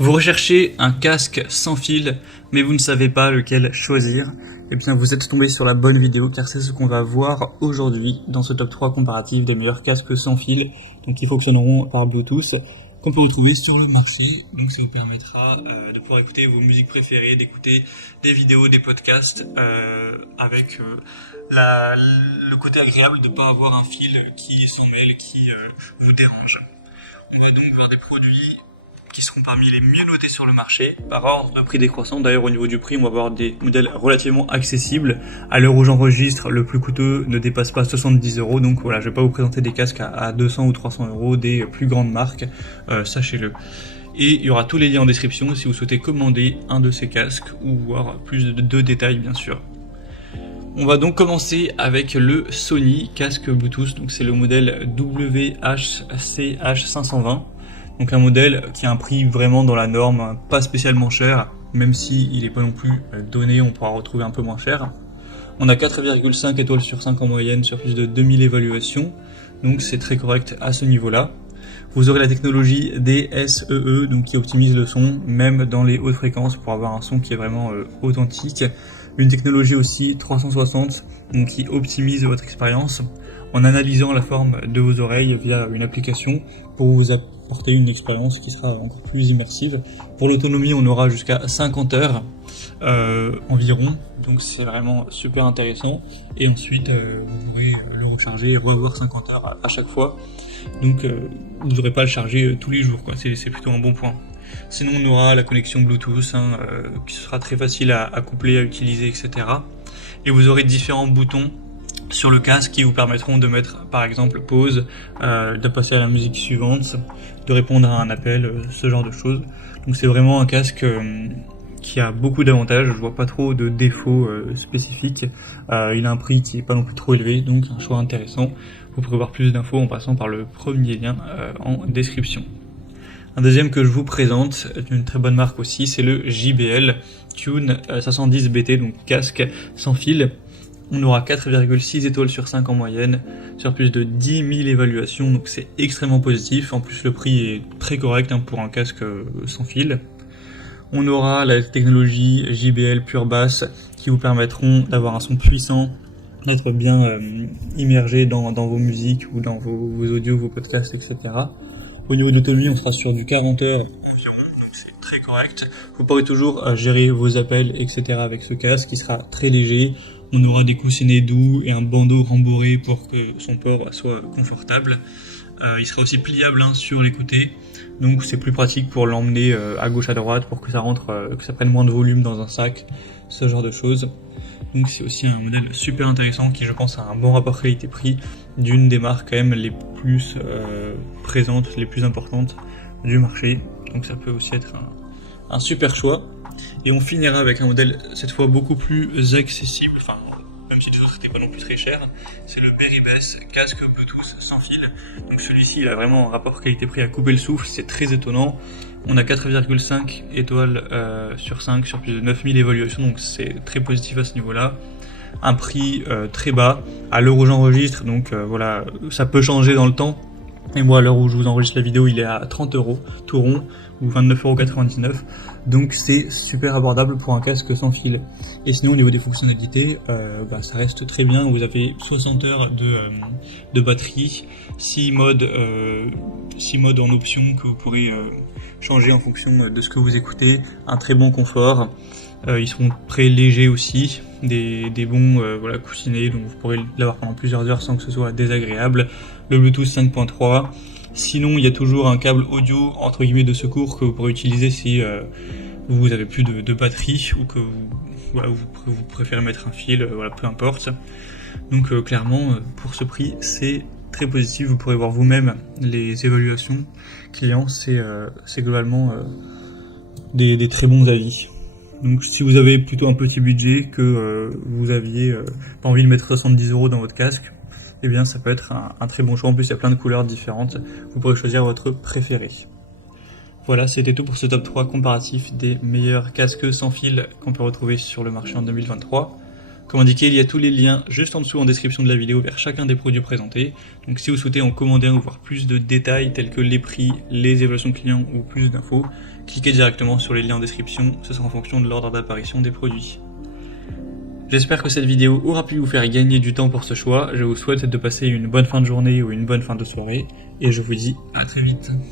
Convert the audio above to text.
Vous recherchez un casque sans fil, mais vous ne savez pas lequel choisir. Eh bien, vous êtes tombé sur la bonne vidéo, car c'est ce qu'on va voir aujourd'hui dans ce top 3 comparatif des meilleurs casques sans fil, donc qui fonctionneront par Bluetooth, qu'on peut retrouver sur le marché. Donc ça vous permettra de pouvoir écouter vos musiques préférées, d'écouter des vidéos, des podcasts, avec le côté agréable de ne pas avoir un fil qui s'en mêle, qui vous dérange. On va donc voir des produits qui seront parmi les mieux notés sur le marché, par ordre de prix décroissant. D'ailleurs, au niveau du prix, on va avoir des modèles relativement accessibles. À l'heure où j'enregistre, le plus coûteux ne dépasse pas 70 €. Donc voilà, je vais pas vous présenter des casques à 200 ou 300 € des plus grandes marques, sachez-le. Et il y aura tous les liens en description si vous souhaitez commander un de ces casques ou voir plus de détails, bien sûr. On va donc commencer avec le Sony casque Bluetooth. Donc c'est le modèle WHCH520. Donc un modèle qui a un prix vraiment dans la norme, pas spécialement cher, même si il n'est pas non plus donné, on pourra retrouver un peu moins cher. On a 4,5 étoiles sur 5 en moyenne sur plus de 2000 évaluations, donc c'est très correct à ce niveau-là. Vous aurez la technologie DSEE, donc qui optimise le son, même dans les hautes fréquences, pour avoir un son qui est vraiment authentique. Une technologie aussi 360, donc qui optimise votre expérience, en analysant la forme de vos oreilles via une application, pour vous apporter une expérience qui sera encore plus immersive. Pour l'autonomie, on aura jusqu'à 50 heures environ, donc c'est vraiment super intéressant. Et ensuite, vous pourrez le recharger et revoir 50 heures à chaque fois. Donc vous n'aurez pas à le charger tous les jours, quoi. C'est plutôt un bon point. Sinon, on aura la connexion Bluetooth, qui sera très facile à coupler, à utiliser, etc. Et vous aurez différents boutons sur le casque qui vous permettront de mettre par exemple pause, de passer à la musique suivante, de répondre à un appel, ce genre de choses. Donc c'est vraiment un casque qui a beaucoup d'avantages, je vois pas trop de défauts spécifiques. Il a un prix qui est pas non plus trop élevé, donc un choix intéressant. Vous pourrez voir plus d'infos en passant par le premier lien en description. Un deuxième que je vous présente, d'une très bonne marque aussi, c'est le JBL Tune 510 BT, donc casque sans fil. On aura 4,6 étoiles sur 5 en moyenne, sur plus de 10 000 évaluations, donc c'est extrêmement positif. En plus, le prix est très correct pour un casque sans fil. On aura la technologie JBL Pure Bass qui vous permettront d'avoir un son puissant, d'être bien immergé dans vos musiques ou dans vos audios, vos podcasts, etc. Au niveau de l'autonomie, on sera sur du 40 heures environ, donc c'est très correct. Vous pourrez toujours gérer vos appels, etc. avec ce casque qui sera très léger. On aura des coussinets doux et un bandeau rembourré pour que son port soit confortable. Il sera aussi pliable sur les côtés, donc c'est plus pratique pour l'emmener à gauche à droite pour que ça rentre, que ça prenne moins de volume dans un sac, ce genre de choses. Donc c'est aussi un modèle super intéressant qui, je pense, a un bon rapport qualité-prix d'une des marques quand même les plus présentes, les plus importantes du marché. Donc ça peut aussi être un super choix. Et on finira avec un modèle cette fois beaucoup plus accessible, même si les autres n'étaient pas non plus très chers, c'est le Beribess casque Bluetooth sans fil. Donc celui-ci, il a vraiment un rapport qualité-prix à couper le souffle, c'est très étonnant. On a 4,5 étoiles sur 5 sur plus de 9000 évaluations, donc c'est très positif à ce niveau-là. Un prix très bas, à l'heure où j'enregistre, donc voilà, ça peut changer dans le temps. Et moi, à l'heure où je vous enregistre la vidéo, il est à 30 € tout rond, ou 29,99 €. Donc c'est super abordable pour un casque sans fil. Et sinon, au niveau des fonctionnalités, ça reste très bien. Vous avez 60 heures de batterie, 6 modes en option que vous pourrez changer en fonction de ce que vous écoutez. Un très bon confort. Ils seront très légers aussi, des bons coussinets, donc vous pourrez l'avoir pendant plusieurs heures sans que ce soit désagréable. Le Bluetooth 5.3. Sinon, il y a toujours un câble audio entre guillemets de secours que vous pourrez utiliser si vous avez plus de batterie ou que vous préférez mettre un fil, peu importe. Donc clairement, pour ce prix, c'est très positif. Vous pourrez voir vous-même les évaluations clients. C'est globalement des très bons avis. Donc si vous avez plutôt un petit budget, que vous aviez pas envie de mettre 70 € dans votre casque, eh bien ça peut être un très bon choix. En plus, il y a plein de couleurs différentes. Vous pourrez choisir votre préféré. Voilà, c'était tout pour ce top 3 comparatif des meilleurs casques sans fil qu'on peut retrouver sur le marché en 2023. Comme indiqué, il y a tous les liens juste en dessous en description de la vidéo vers chacun des produits présentés. Donc si vous souhaitez en commander un ou voir plus de détails tels que les prix, les évaluations clients ou plus d'infos, cliquez directement sur les liens en description, ce sera en fonction de l'ordre d'apparition des produits. J'espère que cette vidéo aura pu vous faire gagner du temps pour ce choix. Je vous souhaite de passer une bonne fin de journée ou une bonne fin de soirée et je vous dis à très vite.